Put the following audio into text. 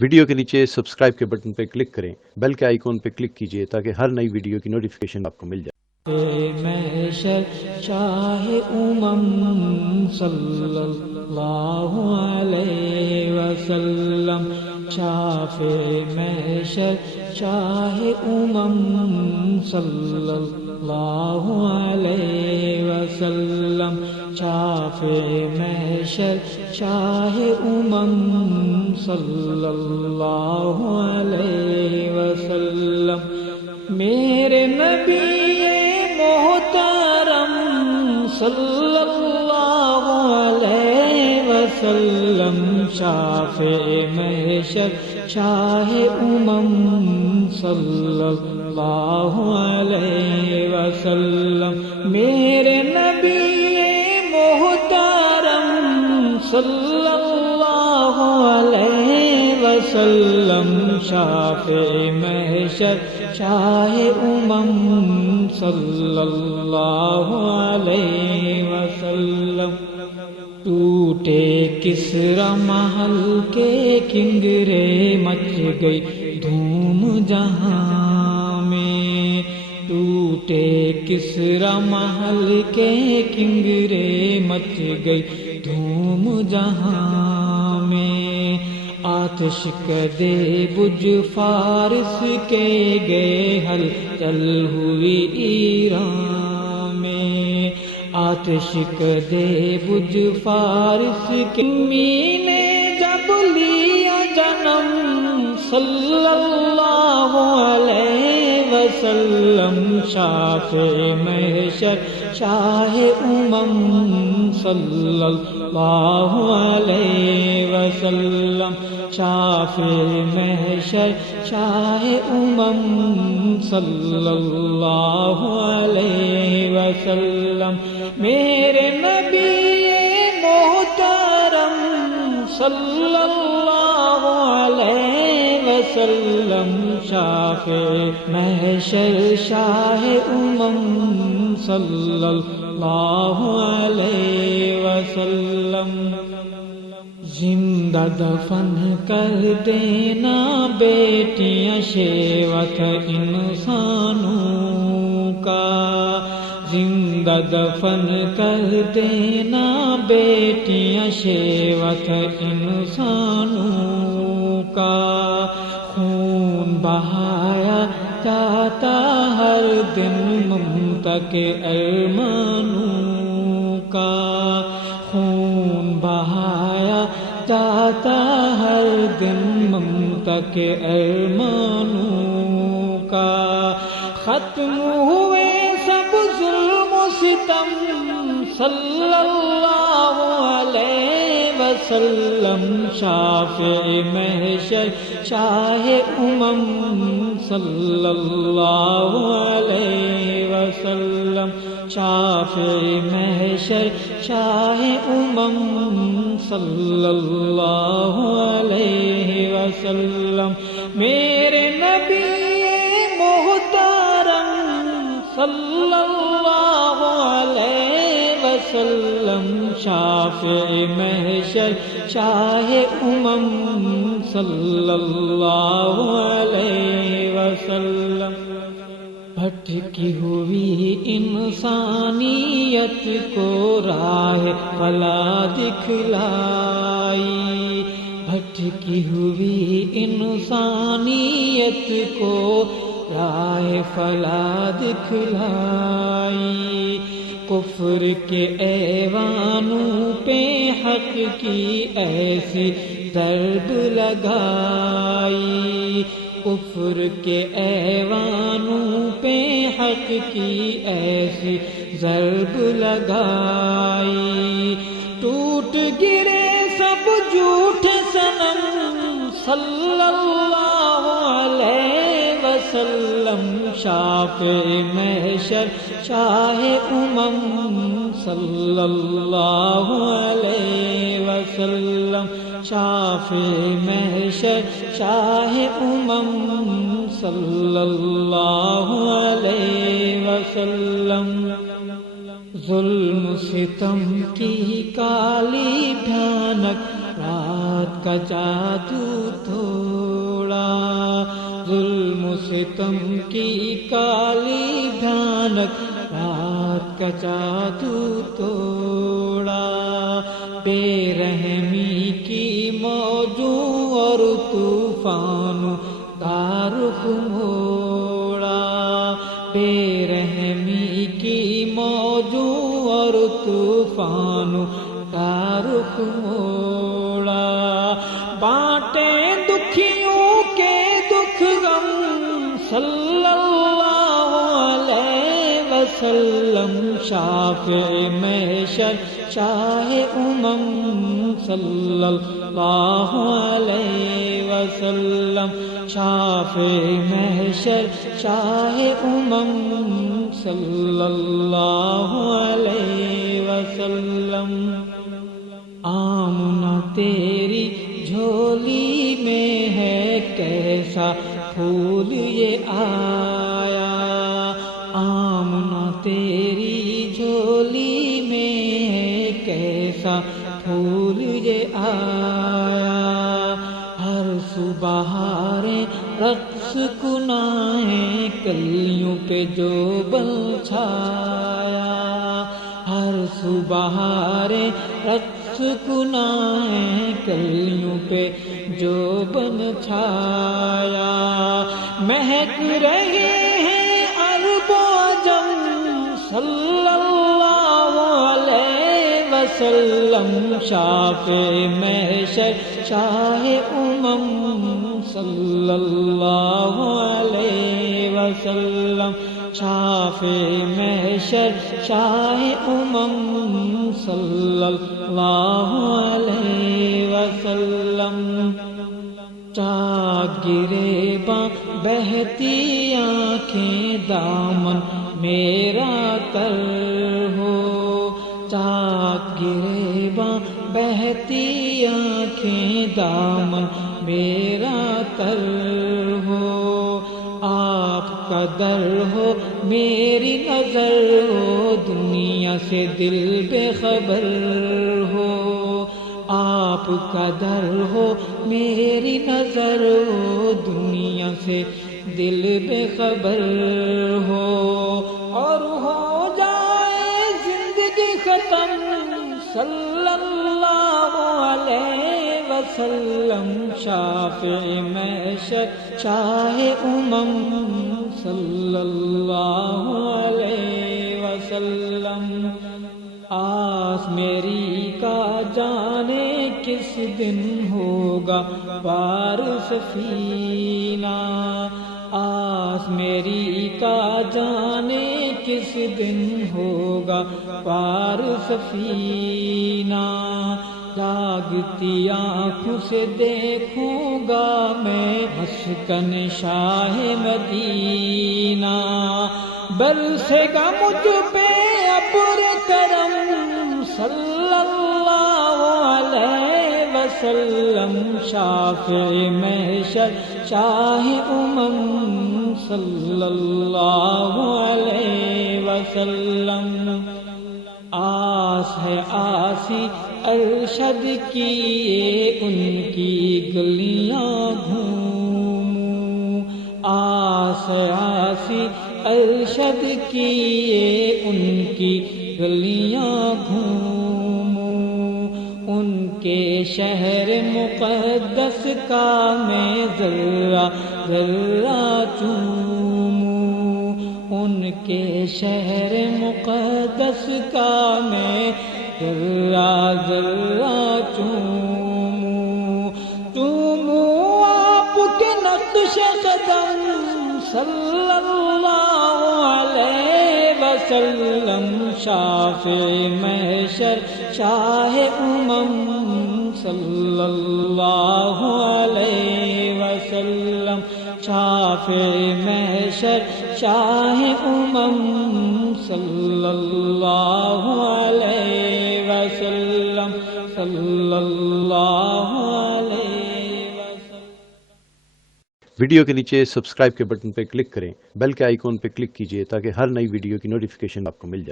Video کے نیچے subscribe کے بٹن پہ کلک کریں، بیل کے آئیکن پہ کلک کیجئے تاکہ ہر نئی ویڈیو کی نوٹیفیکیشن آپ کو مل جائے۔ محشر شاہ صلی اللہ علیہ وسلم، شافع محشر شاہ صلی اللہ علیہ وسلم، شافع محشر شاہ صلی اللہ علیہ وسلم، میرے نبی محترم صلی اللہ علیہ وسلم، شافع محشر شاہ صلی اللہ علیہ وسلم، میرے نبی محترم صلی اللہ علیہ وسلم، شافع محشر شاہ صلی اللہ علیہ وسلم، ٹوٹے کسری محل کے کنگرے مچ گئی دھوم جہاں میں، ٹوٹے کسری محل کے کنگرے مچ گئی دھوم جہاں میں، آتش کدے بج فارس کے گئے ہلچل ہوئی ایران میں، آتش کدے بج فارس کے نے جب لیا جنم صلی اللہ علیہ وسلم، شافع محشر شاہ صلی اللہ علیہ وسلم، شافع محشر شاہ صلی اللہ علیہ وسلم، میرے نبی محترم صلی اللہ علیہ وسلم، شافع محشر شاہ صلی اللہ علیہ وسلم، زندہ دفن کر دینا بیٹیاں شیوت انسانوں کا، زندہ دفن کر دینا بیٹیاں شیوت انسانوں کا، خون بہایا جاتا ہر دن ممتا کے ارمانوں کا، خون بہایا جاتا ہر دن ممتا کے ارمانوں کا، ختم ہوئے سب ظلم و ستم صلی اللہ علیہ وسلم، شافع محشر شاہ صلی اللہ علیہ وسلم، شافع محشر شاہ صلی اللہ علیہ وسلم، میرے نبی محترم صلی اللہ علیہ وسلم، شافع محشر شاہ صلی اللہ علیہ وسلم، بھٹکی ہوئی انسانیت کو راہ فلاح دکھلائی، بھٹکی ہوئی انسانیت کو راہ فلاح دکھلائی، کفر کے ایوانوں پہ حق کی ایسی ضرب لگائی، کفر کے ایوانوں پہ حق کی ایسی ضرب لگائی، ٹوٹ گرے سب جھوٹے صنم صلی اللہ علیہ وسلم، شافع محشر شاہ صلی اللہ علیہ وسلم، شافع محشر شاہ صلی اللہ علیہ وسلم، ظلم ستم کی کالی بھیانک رات کا جادو تو ستم کی کالی بھیانک رات کا جادو توڑا، بے رحمی کی موجوں اور طوفانوں کا رخ موڑا، بے رحمی کی موجوں اور طوفانوں کا رخ موڑا، بانٹے دکھیوں کے دکھ غم صلی اللہ علیہ وسلم، شافع محشر شاہ امم صلی اللہ علیہ وسلم، شافع محشر شاہ امم صلی اللہ علیہ وسلم۔ آمنہ تیری جھولی میں ہے کیسا پھول یہ آیا، آمنہ تیری جھولی میں ہے کیسا پھول یہ آیا، ہر سو بہاریں رقص کنائیں کلیوں پہ جو بل چھایا، ہر سو بہاریں رقص کنائیں کلیوں پہ جو بن چھایا، مہک رہے ہیں عرب و عجم صلی اللہ علیہ وسلم، شافع محشر شاہ امم صلی اللہ علیہ وسلم، شافع محشر شاہ امم صلی اللہ علیہ وسلم، چاک گرے باں بہتی آنکھیں دامن میرا تر ہو، چاک گرے باں بہتی آنکھیں دامن میرا تر ہو، آپ کا در ہو میری نظر ہو، دنیا سے دل بے خبر ہو، آپ کا در ہو میری نظر ہو، دنیا سے دل بے خبر ہو، اور ہو جائے زندگی ختم صلی اللہ علیہ وسلم، شافع محشر شاہ امم صلی اللہ علیہ وسلم۔ آس میری کا جانے کس دن ہوگا پار سفینہ، آس میری کا جانے کس دن ہوگا پار سفینہ، جاگتی آنکھوں سے دیکھوں گا میں مسکن شاہ مدینہ، برسے گا مجھ پہ ابر کرم صلی اللہ علیہ وسلم، شافع محشر شاہ امم صلی اللہ علیہ وسلم، آس ہے آسی ارشد کی ان کی گلیاں گھوموں، آس ہے آسی ارشد کی ان کی گلیاں گھوموں، ان کے شہر مقدس کا میں ذرہ ذرہ چوموں، ان کے شہر مقدس کا میں ذرہ ذرہ چوموں، چوموں آپ کے نقش قدم صلی اللہ علیہ وسلم، شافع محشر شاہ امم صلی اللہ علیہ وسلم، شافع محشر شاہ امم صلی اللہ علیہ وسلم، صلی اللہ علیہ وسلم۔ ویڈیو کے نیچے سبسکرائب کے بٹن پہ کلک کریں، بیل کے آئیکن پہ کلک کیجئے تاکہ ہر نئی ویڈیو کی نوٹیفیکیشن آپ کو مل جائے۔